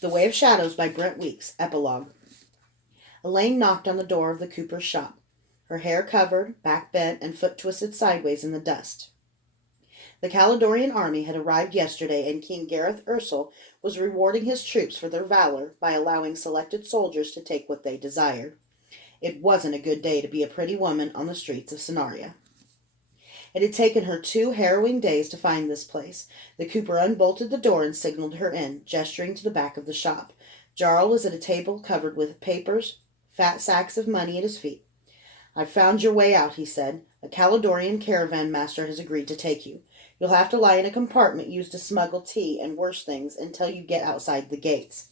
The Way of Shadows by Brent Weeks. Epilogue. Elaine knocked on the door of the cooper's shop, her hair covered, back bent, and foot twisted sideways in the dust. The Caledonian army had arrived yesterday, and King Gareth Ursel was rewarding his troops for their valor by allowing selected soldiers to take what they desired. It wasn't a good day to be a pretty woman on the streets of Sonaria. It had taken her 2 harrowing days to find this place. The cooper unbolted the door and signaled her in, gesturing to the back of the shop. Jarl was at a table covered with papers, fat sacks of money at his feet. "I've found your way out," he said. "A Caledonian caravan master has agreed to take you. You'll have to lie in a compartment used to smuggle tea and worse things until you get outside the gates.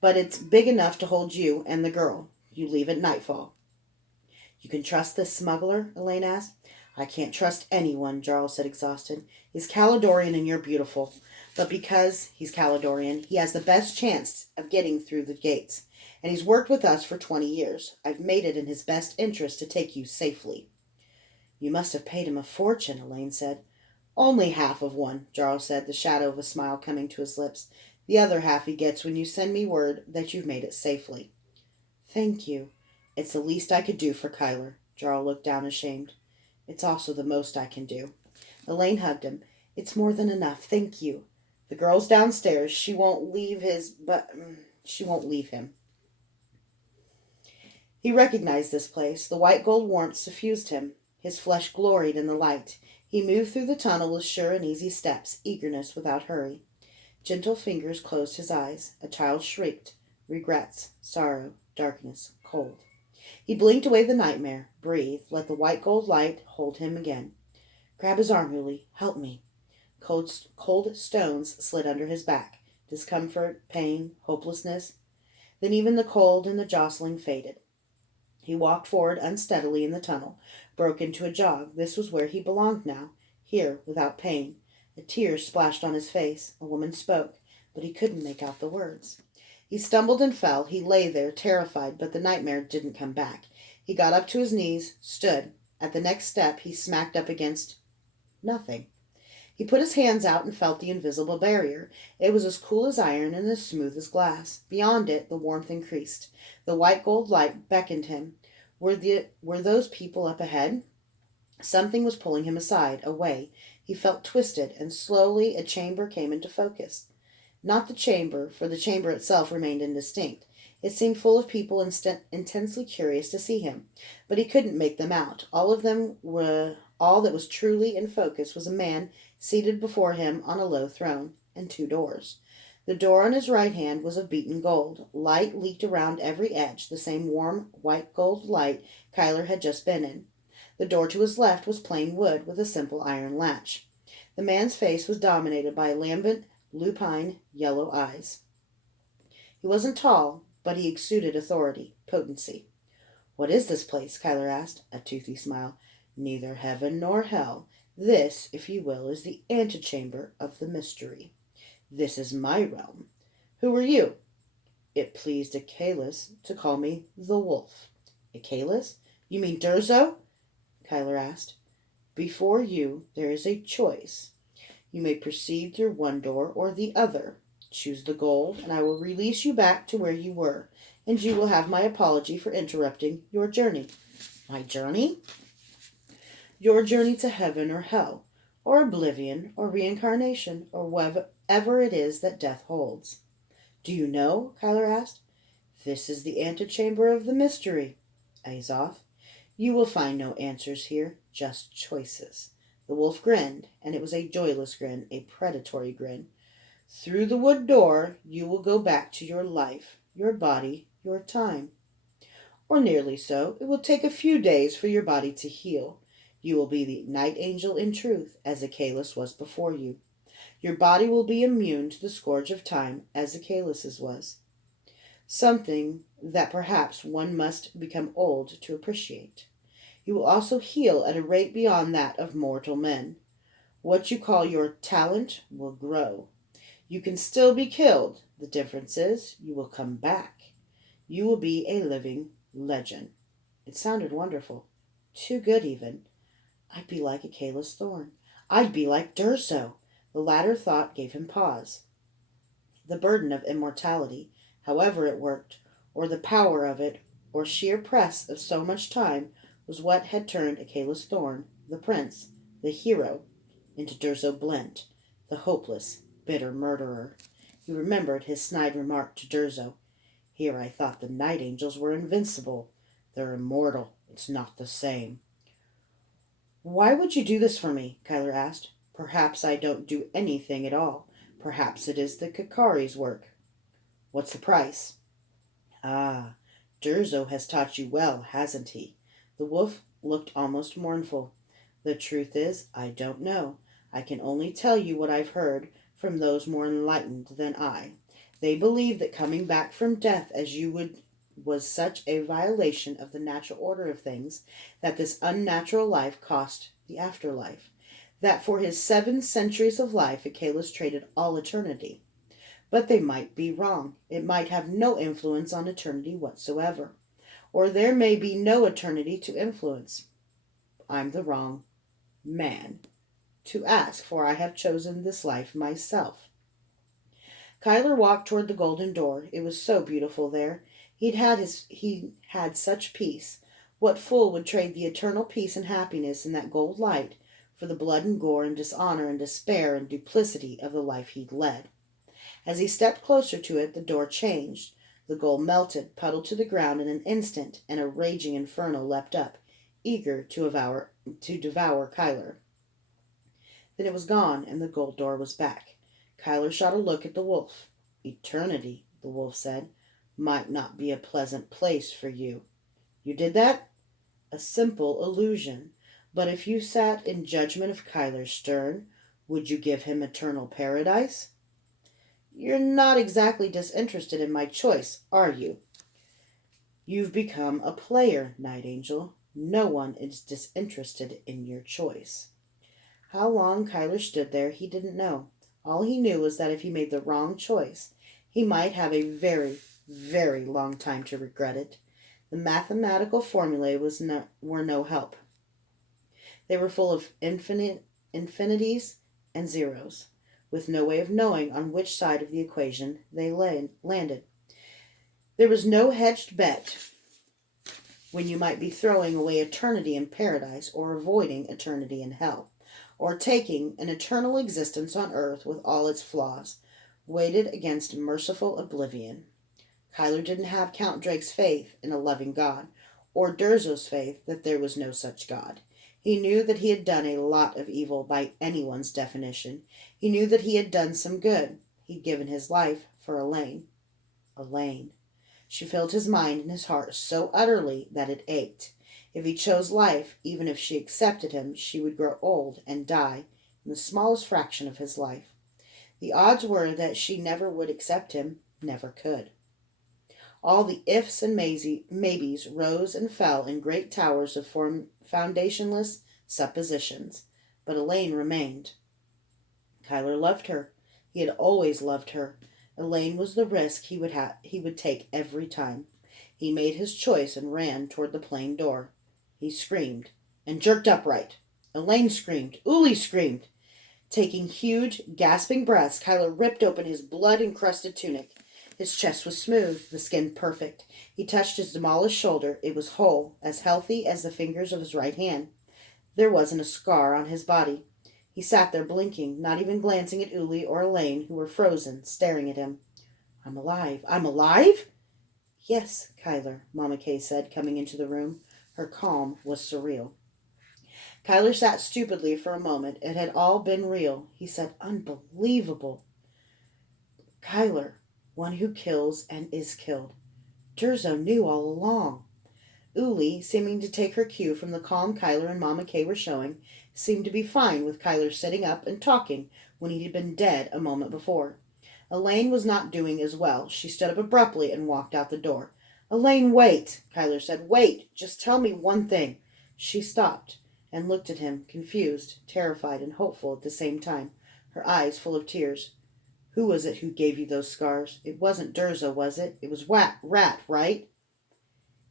But it's big enough to hold you and the girl. You leave at nightfall." "You can trust this smuggler?" Elaine asked. "I can't trust anyone," Jarl said, exhausted. "He's Caledonian and you're beautiful. But because he's Caledonian, he has the best chance of getting through the gates. And he's worked with us for 20 years. I've made it in his best interest to take you safely." "You must have paid him a fortune," Elaine said. "Only half of one," Jarl said, the shadow of a smile coming to his lips. "The other half he gets when you send me word that you've made it safely." "Thank you. It's the least I could do for Kyler." Jarl looked down ashamed. "It's also the most I can do." Elaine hugged him. "It's more than enough. Thank you. The girl's downstairs. She won't leave him." He recognized this place. The white gold warmth suffused him. His flesh gloried in the light. He moved through the tunnel with sure and easy steps, eagerness without hurry. Gentle fingers closed his eyes. A child shrieked. Regrets, sorrow, darkness, cold. He blinked away the nightmare, breathed, let the white gold light hold him again. "Grab his arm, Uli. Help me." Cold stones slid under his back. Discomfort, pain, hopelessness. Then even the cold and the jostling faded. He walked forward unsteadily in the tunnel, broke into a jog. This was where he belonged now, here, without pain. A tear splashed on his face. A woman spoke, but he couldn't make out the words. He stumbled and fell. He lay there, terrified, but the nightmare didn't come back. He got up to his knees, stood. At the next step, he smacked up against nothing. He put his hands out and felt the invisible barrier. It was as cool as iron and as smooth as glass. Beyond it, the warmth increased. The white gold light beckoned him. Were those people up ahead? Something was pulling him aside, away. He felt twisted, and slowly a chamber came into focus. Not the chamber, for the chamber itself remained indistinct. It seemed full of people intensely curious to see him, but he couldn't make them out. All that was truly in focus was a man seated before him on a low throne, and 2 doors. The door on his right hand was of beaten gold. Light leaked around every edge, the same warm white gold light Kyler had just been in. The door to his left was plain wood with a simple iron latch. The man's face was dominated by lambent, lupine, yellow eyes. He wasn't tall, but he exuded authority, potency. "What is this place?" Kyler asked, a toothy smile. "Neither heaven nor hell. This, if you will, is the antechamber of the mystery. This is my realm. Who are you?" "It pleased Achalis to call me the Wolf." "Achalis? You mean Durzo?" Kyler asked. "Before you, there is a choice. You may proceed through one door or the other. Choose the gold, and I will release you back to where you were, and you will have my apology for interrupting your journey." "My journey?" "Your journey to heaven or hell, or oblivion, or reincarnation, or whatever it is that death holds." "Do you know?" Kyler asked. "This is the antechamber of the mystery, Azoth. You will find no answers here, just choices." The wolf grinned, and it was a joyless grin, a predatory grin. "Through the wood door, you will go back to your life, your body, your time. Or nearly so. It will take a few days for your body to heal. You will be the night angel in truth, as Achalis was before you. Your body will be immune to the scourge of time, as Achalis's was. Something that perhaps one must become old to appreciate. You will also heal at a rate beyond that of mortal men. What you call your talent will grow. You can still be killed. The difference is you will come back. You will be a living legend." It sounded wonderful. Too good, even. I'd be like Achalis Thorne. I'd be like Durso. The latter thought gave him pause. The burden of immortality, however it worked, or the power of it, or sheer press of so much time, was what had turned Achilles Thorne, the prince, the hero, into Durzo Blent, the hopeless, bitter murderer. He remembered his snide remark to Durzo. Here I thought the night angels were invincible. They're immortal. It's not the same. Why would you do this for me? Kyler asked. Perhaps I don't do anything at all. Perhaps it is the Kakari's work. What's the price? Ah, Durzo has taught you well, hasn't he? The wolf looked almost mournful. The truth is, I don't know. I can only tell you what I've heard from those more enlightened than I. They believe that coming back from death as you would was such a violation of the natural order of things that this unnatural life cost the afterlife. That for his 7 centuries of life Achilles traded all eternity. But they might be wrong. It might have no influence on eternity whatsoever. Or there may be no eternity to influence. I'm the wrong man to ask, for I have chosen this life myself. Kyler walked toward the golden door. It was so beautiful there. He had such peace. What fool would trade the eternal peace and happiness in that gold light for the blood and gore and dishonor and despair and duplicity of the life he'd led? As he stepped closer to it, the door changed. The gold melted, puddled to the ground in an instant, and a raging inferno leapt up, eager to devour Kyler. Then it was gone, and the gold door was back. Kyler shot a look at the wolf. Eternity, the wolf said, might not be a pleasant place for you. You did that? A simple illusion. But if you sat in judgment of Kyler Stern, would you give him eternal paradise? You're not exactly disinterested in my choice, are you? You've become a player, Night Angel. No one is disinterested in your choice. How long Kyler stood there, he didn't know. All he knew was that if he made the wrong choice, he might have a very, very long time to regret it. The mathematical formulae were no help. They were full of infinities and zeros, with no way of knowing on which side of the equation they landed. There was no hedged bet when you might be throwing away eternity in paradise or avoiding eternity in hell, or taking an eternal existence on earth with all its flaws, weighted against merciful oblivion. Kyler didn't have Count Drake's faith in a loving God, or Durzo's faith that there was no such God. He knew that he had done a lot of evil by anyone's definition. He knew that he had done some good. He'd given his life for Elaine. Elaine. She filled his mind and his heart so utterly that it ached. If he chose life, even if she accepted him, she would grow old and die in the smallest fraction of his life. The odds were that she never would accept him, never could. All the ifs and maybes rose and fell in great towers of foundationless suppositions, but Elaine remained. Kyler loved her. He had always loved her. Elaine was the risk he would take every time. He made his choice and ran toward the plane door. He screamed and jerked upright. Elaine screamed. Uli screamed. Taking huge, gasping breaths, Kyler ripped open his blood-encrusted tunic. His chest was smooth, the skin perfect. He touched his demolished shoulder. It was whole, as healthy as the fingers of his right hand. There wasn't a scar on his body. He sat there blinking, not even glancing at Uli or Elaine, who were frozen, staring at him. I'm alive. I'm alive? Yes, Kyler, Mama Kay said, coming into the room. Her calm was surreal. Kyler sat stupidly for a moment. It had all been real. He said, unbelievable. Kyler, one who kills and is killed. Durzo knew all along. Uli, seeming to take her cue from the calm Kyler and Mama Kay were showing, seemed to be fine with Kyler sitting up and talking when he had been dead a moment before. Elaine was not doing as well. She stood up abruptly and walked out the door. Elaine, wait, Kyler said. Wait, just tell me one thing. She stopped and looked at him, confused, terrified, and hopeful at the same time, her eyes full of tears. Who was it who gave you those scars? It wasn't Durzo, was it? It was Rat, right?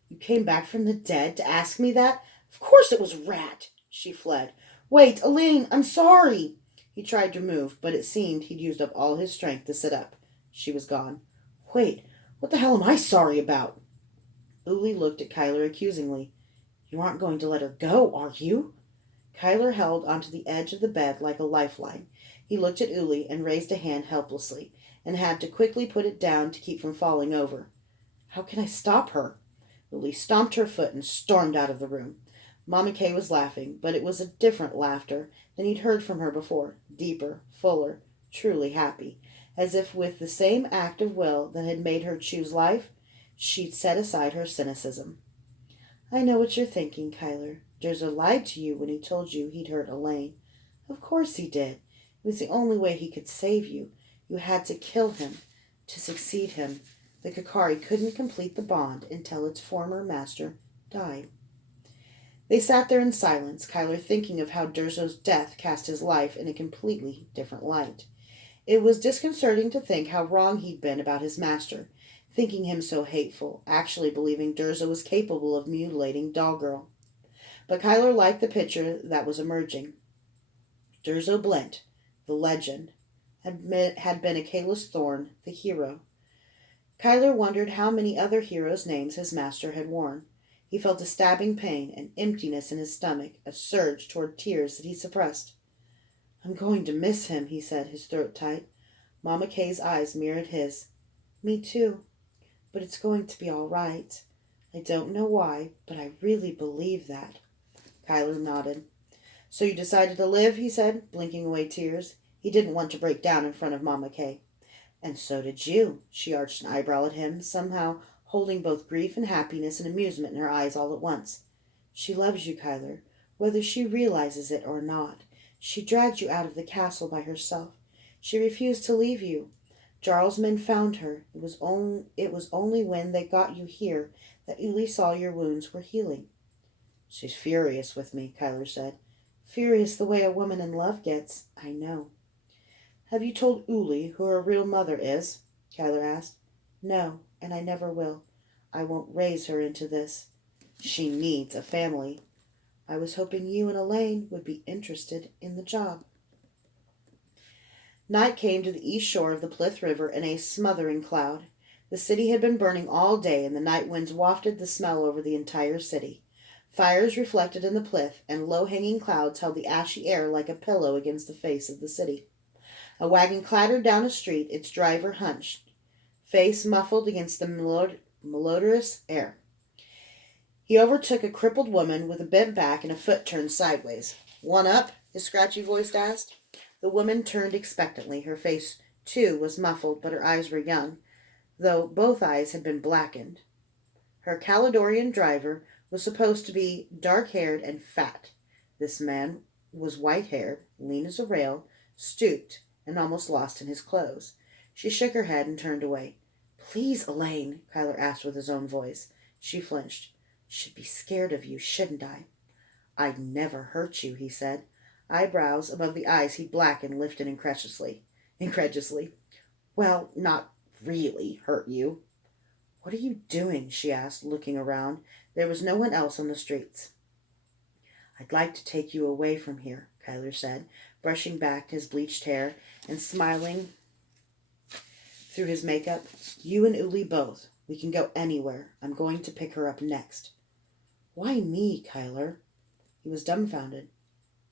You came back from the dead to ask me that? Of course it was Rat. She fled. Wait, Elaine, I'm sorry. He tried to move, but it seemed he'd used up all his strength to sit up. She was gone. Wait, what the hell am I sorry about? Uli looked at Kyler accusingly. You aren't going to let her go, are you? Kyler held onto the edge of the bed like a lifeline. He looked at Uli and raised a hand helplessly, and had to quickly put it down to keep from falling over. How can I stop her? Uli stomped her foot and stormed out of the room. Mama Kay was laughing, but it was a different laughter than he'd heard from her before, deeper, fuller, truly happy, as if with the same act of will that had made her choose life, she'd set aside her cynicism. I know what you're thinking, Kyler. Durzo lied to you when he told you he'd hurt Elaine. Of course he did. It was the only way he could save you. You had to kill him to succeed him. The Kakari couldn't complete the bond until its former master died. They sat there in silence, Kyler thinking of how Durzo's death cast his life in a completely different light. It was disconcerting to think how wrong he'd been about his master, thinking him so hateful, actually believing Durzo was capable of mutilating Dollgirl. But Kyler liked the picture that was emerging. Durzo Brent, the legend, had been Akela's Thorn, the hero. Kyler wondered how many other heroes' names his master had worn. He felt a stabbing pain, an emptiness in his stomach, a surge toward tears that he suppressed. I'm going to miss him, he said, his throat tight. Mama Kay's eyes mirrored his. Me too. But it's going to be all right. I don't know why, but I really believe that. Kyler nodded. So you decided to live, he said, blinking away tears. He didn't want to break down in front of Mama Kay. And so did you. She arched an eyebrow at him, somehow holding both grief and happiness and amusement in her eyes all at once. She loves you, Kyler, whether she realizes it or not. She dragged you out of the castle by herself. She refused to leave you. Jarl's men found her. It was only when they got you here that Uli saw your wounds were healing. She's furious with me, Kyler said. Furious the way a woman in love gets, I know. Have you told Uli who her real mother is? Kyler asked. No, and I never will. I won't raise her into this. She needs a family. I was hoping you and Elaine would be interested in the job. Night came to the east shore of the Plith River in a smothering cloud. The city had been burning all day, and the night winds wafted the smell over the entire city. Fires reflected in the Plith, and low-hanging clouds held the ashy air like a pillow against the face of the city. A wagon clattered down a street, its driver hunched, face muffled against the melodious air. He overtook a crippled woman with a bent back and a foot turned sideways. One up? His scratchy voice asked. The woman turned expectantly. Her face, too, was muffled, but her eyes were young, though both eyes had been blackened. Her Caledonian driver was supposed to be dark-haired and fat. This man was white-haired, lean as a rail, stooped, and almost lost in his clothes. She shook her head and turned away. Please, Elaine, Kyler asked with his own voice. She flinched. Should be scared of you, shouldn't I? I'd never hurt you, he said. Eyebrows above the eyes he blackened lifted incredulously. Well, not really hurt you. What are you doing? She asked, looking around. There was no one else on the streets. I'd like to take you away from here, Kyler said, brushing back his bleached hair and smiling through his makeup. You and Uli both. We can go anywhere. I'm going to pick her up next. Why me, Kyler? He was dumbfounded.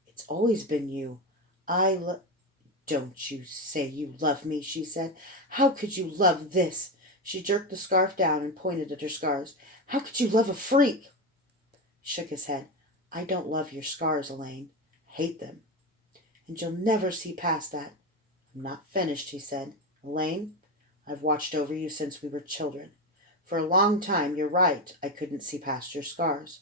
It's always been you. Don't you say you love me, she said. How could you love this? She jerked the scarf down and pointed at her scars. How could you love a freak? He shook his head. I don't love your scars, Elaine. I hate them. And you'll never see past that. I'm not finished, he said. Elaine, I've watched over you since we were children. For a long time, you're right, I couldn't see past your scars.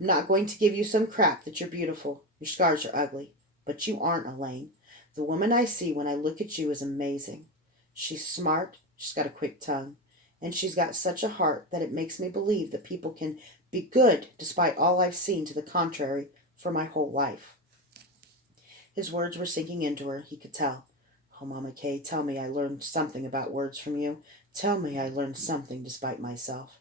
I'm not going to give you some crap that you're beautiful. Your scars are ugly. But you aren't, Elaine. The woman I see when I look at you is amazing. She's smart, she's got a quick tongue, and she's got such a heart that it makes me believe that people can be good despite all I've seen to the contrary for my whole life. His words were sinking into her, he could tell. Oh, Mama Kay, tell me I learned something about words from you. Tell me I learned something despite myself.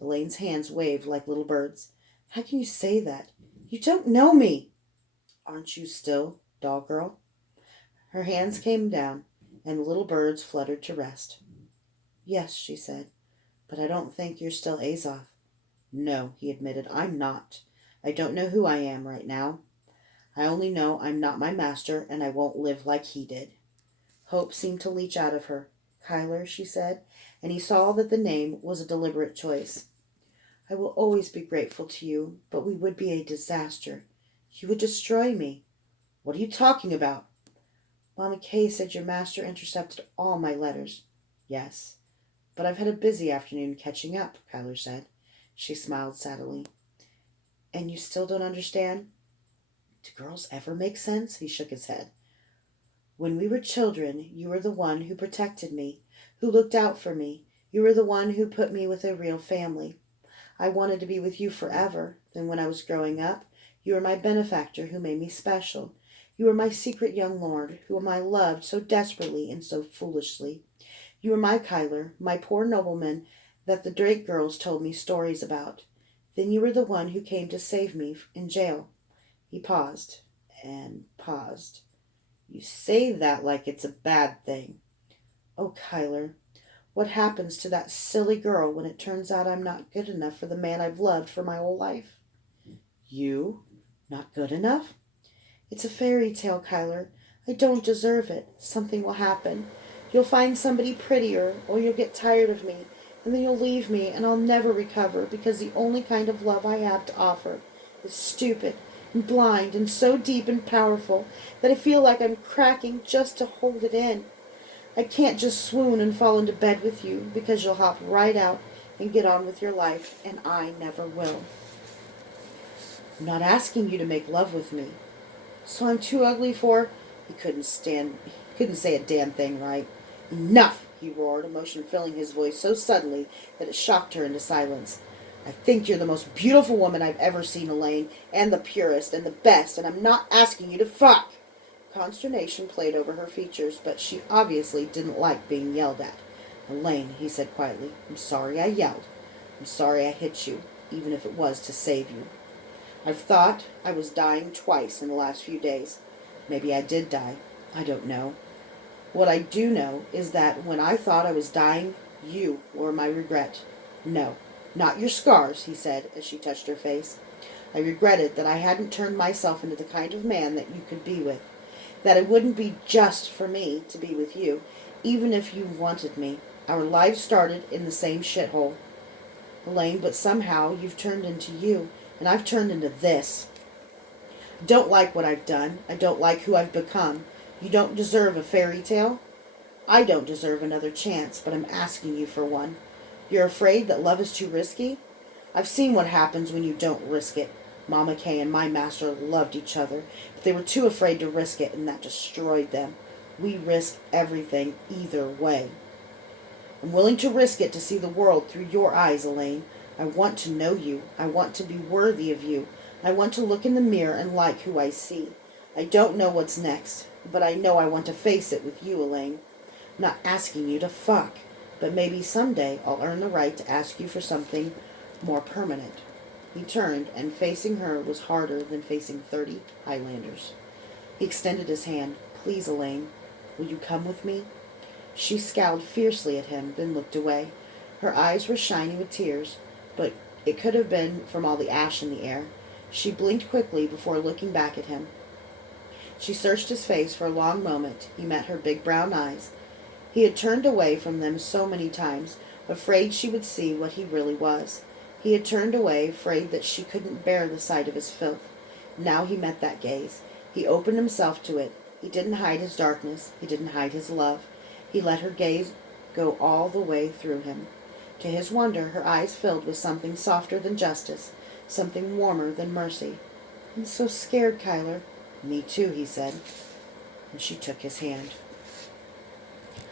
Elaine's hands waved like little birds. How can you say that? You don't know me. Aren't you still, doll girl? Her hands came down, and the little birds fluttered to rest. Yes, she said, but I don't think you're still Azov. No, he admitted, I'm not. I don't know who I am right now. I only know I'm not my master, and I won't live like he did. Hope seemed to leach out of her. Kyler, she said, and he saw that the name was a deliberate choice. I will always be grateful to you, but we would be a disaster. You would destroy me. What are you talking about? Mama Kay said your master intercepted all my letters. Yes, but I've had a busy afternoon catching up, Kyler said. She smiled sadly. And you still don't understand? Do girls ever make sense? He shook his head. When we were children, you were the one who protected me, who looked out for me. You were the one who put me with a real family. I wanted to be with you forever. Then when I was growing up, you were my benefactor who made me special. You were my secret young lord, whom I loved so desperately and so foolishly. You were my Kyler, my poor nobleman that the Drake girls told me stories about. Then you were the one who came to save me in jail. He paused and paused. You say that like it's a bad thing. Oh, Kyler, what happens to that silly girl when it turns out I'm not good enough for the man I've loved for my whole life? You? Not good enough? It's a fairy tale, Kyler. I don't deserve it. Something will happen. You'll find somebody prettier, or you'll get tired of me, and then you'll leave me, and I'll never recover, because the only kind of love I have to offer is stupid and blind and so deep and powerful that I feel like I'm cracking just to hold it in. I can't just swoon and fall into bed with you, because you'll hop right out and get on with your life, and I never will. I'm not asking you to make love with me. So I'm too ugly for... He couldn't say a damn thing right. Enough, he roared, emotion filling his voice so suddenly that it shocked her into silence. I think you're the most beautiful woman I've ever seen, Elaine, and the purest and the best, and I'm not asking you to fuck. Consternation played over her features, but she obviously didn't like being yelled at. Elaine, he said quietly, I'm sorry I yelled. I'm sorry I hit you, even if it was to save you. I've thought I was dying twice in the last few days. Maybe I did die. I don't know. What I do know is that when I thought I was dying, you were my regret. No, not your scars, he said as she touched her face. I regretted that I hadn't turned myself into the kind of man that you could be with. That it wouldn't be just for me to be with you, even if you wanted me. Our lives started in the same shithole. Elaine, but somehow you've turned into you, and I've turned into this. I don't like what I've done. I don't like who I've become. You don't deserve a fairy tale. I don't deserve another chance, but I'm asking you for one. You're afraid that love is too risky? I've seen what happens when you don't risk it. Mama Kay and my master loved each other, but they were too afraid to risk it, and that destroyed them. We risk everything either way. I'm willing to risk it to see the world through your eyes, Elaine. I want to know you. I want to be worthy of you. I want to look in the mirror and like who I see. I don't know what's next, but I know I want to face it with you, Elaine. I'm not asking you to fuck, but maybe someday I'll earn the right to ask you for something more permanent. He turned, and facing her was harder than facing 30 Highlanders. He extended his hand. Please, Elaine, will you come with me? She scowled fiercely at him, then looked away. Her eyes were shiny with tears, but it could have been from all the ash in the air. She blinked quickly before looking back at him. She searched his face for a long moment. He met her big brown eyes. He had turned away from them so many times, afraid she would see what he really was. He had turned away, afraid that she couldn't bear the sight of his filth. Now he met that gaze. He opened himself to it. He didn't hide his darkness. He didn't hide his love. He let her gaze go all the way through him. To his wonder, her eyes filled with something softer than justice, something warmer than mercy. I'm so scared, Kyler. Me too, he said. And she took his hand.